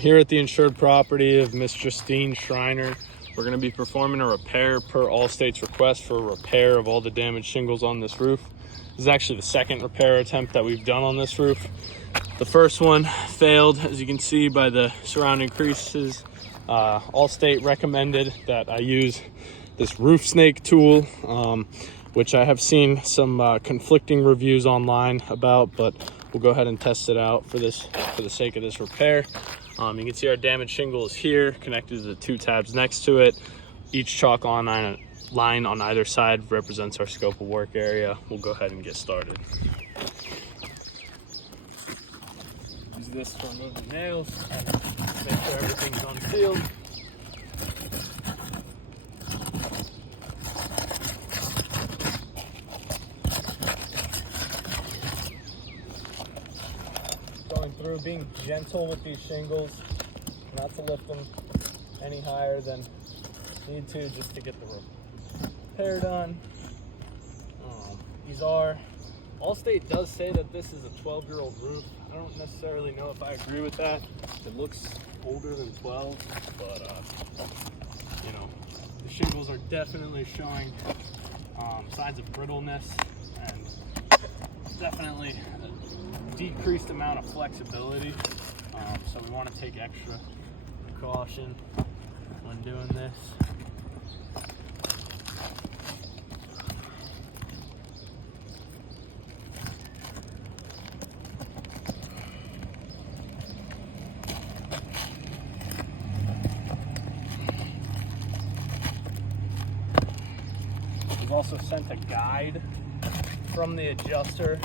Here at the insured property of Miss Justine Schreiner, we're going to be performing a repair per Allstate's request for a repair of all the damaged shingles on this roof. This is actually the second repair attempt that we've done on this roof. The first one failed, as you can see by the surrounding creases. Allstate recommended that I use this roof snake tool, which I have seen some conflicting reviews online about, but we'll go ahead and test it out for the sake of this repair. You can see our damaged shingle is here, connected to the two tabs next to it. Each chalk line on either side represents our scope of work area. We'll go ahead and get started. Use this to remove the nails, make sure everything's unsealed. Going through, being gentle with these shingles, not to lift them any higher than need to, just to get the repair done. Allstate does say that this is a 12-year-old roof. I don't necessarily know if I agree with that. It looks older than 12, but you know, the shingles are definitely showing signs of brittleness and definitely a decreased amount of flexibility. So we want to take extra precaution when doing this. We've also sent a guide from the adjuster,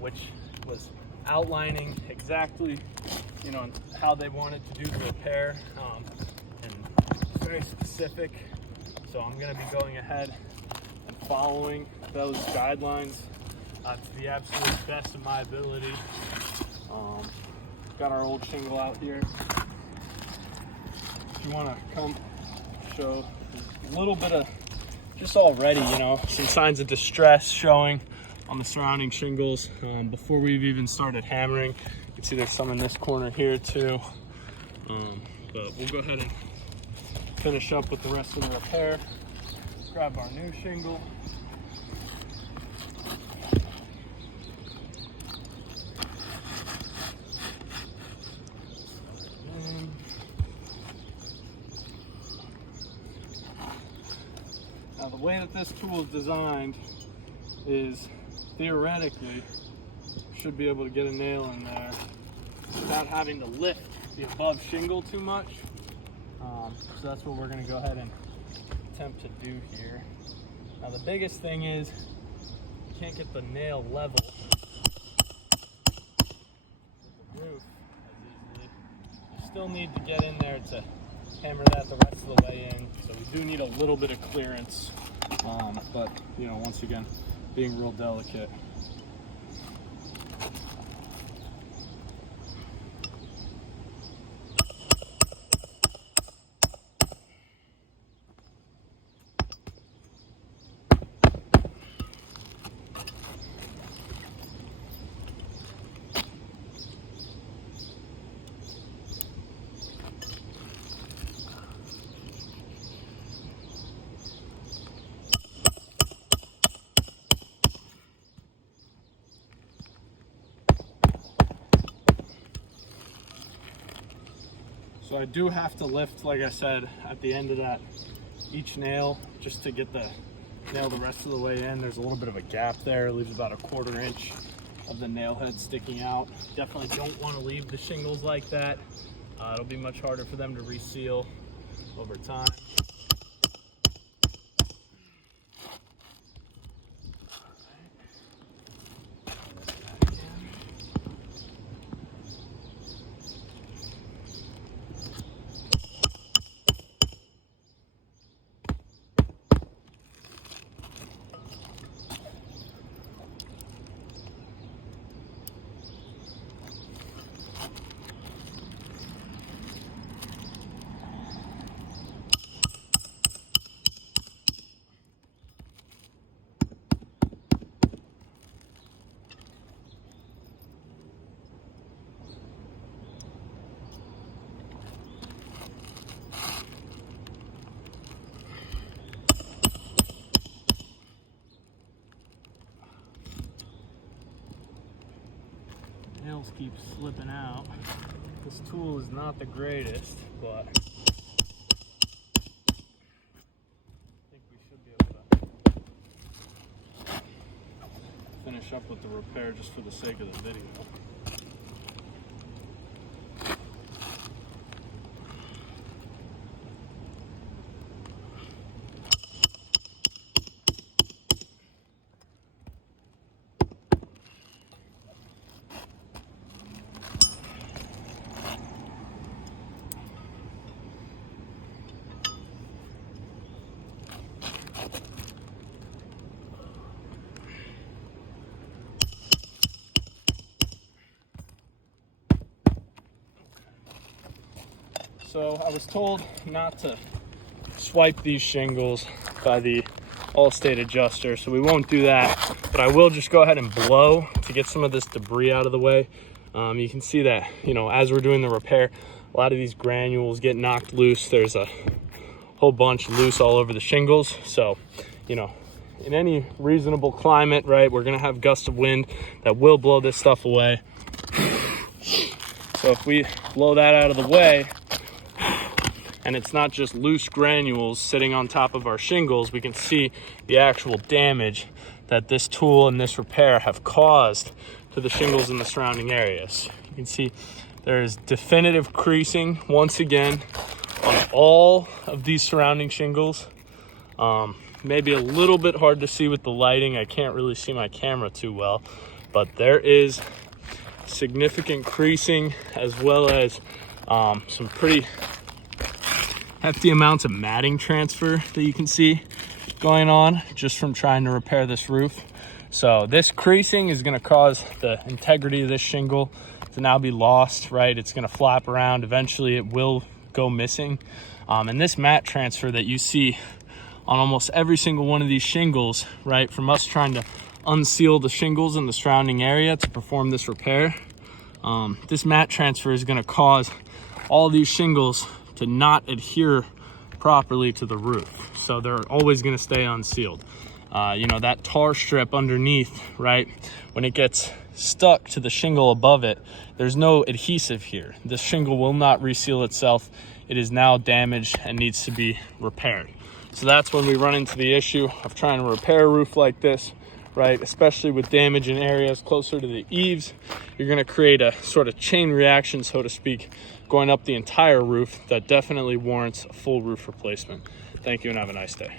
which was outlining exactly, how they wanted to do the repair, and it's very specific. So I'm going to be going ahead and following those guidelines to the absolute best of my ability. Got our old shingle out here. If you want to come show a little bit of just already, some signs of distress showing on the surrounding shingles before we've even started hammering. You can see there's some in this corner here too. But we'll go ahead and finish up with the rest of the repair. Grab our new shingle. Now the way that this tool is designed is theoretically should be able to get a nail in there without having to lift the above shingle too much. So that's what we're going to go ahead and attempt to do here. Now the biggest thing is you can't get the nail level with the roof as easily. You still need to get in there to hammer that the rest of the way in. So we do need a little bit of clearance, but once again, being real delicate. So I do have to lift, like I said, at the end of that, each nail, just to get the nail the rest of the way in. There's a little bit of a gap there. It leaves about a 1/4 inch of the nail head sticking out. Definitely don't want to leave the shingles like that. It'll be much harder for them to reseal over time. keeps slipping out. This tool is not the greatest, but I think we should be able to finish up with the repair just for the sake of the video. So I was told not to swipe these shingles by the Allstate adjuster, so we won't do that, but I will just go ahead and blow to get some of this debris out of the way. You can see that, you know, as we're doing the repair, a lot of these granules get knocked loose. There's a whole bunch loose all over the shingles. So, you know, in any reasonable climate, right, we're gonna have gusts of wind that will blow this stuff away. So if we blow that out of the way, and it's not just loose granules sitting on top of our shingles, we can see the actual damage that this tool and this repair have caused to the shingles in the surrounding areas. You can see there is definitive creasing once again on all of these surrounding shingles. Maybe a little bit hard to see with the lighting. I can't really see my camera too well, but there is significant creasing as well as some pretty hefty amounts of matting transfer that you can see going on just from trying to repair this roof. So this creasing is going to cause the integrity of this shingle to now be lost, right? It's going to flap around. Eventually it will go missing. And this mat transfer that you see on almost every single one of these shingles, right, from us trying to unseal the shingles in the surrounding area to perform this repair, this mat transfer is going to cause all these shingles to not adhere properly to the roof. So they're always going to stay unsealed. You know, that tar strip underneath, right, when it gets stuck to the shingle above it, there's no adhesive here. This shingle will not reseal itself. It is now damaged and needs to be repaired. So that's when we run into the issue of trying to repair a roof like this, right? Especially with damage in areas closer to the eaves. You're going to create a sort of chain reaction, so to speak, going up the entire roof that definitely warrants a full roof replacement. Thank you and have a nice day.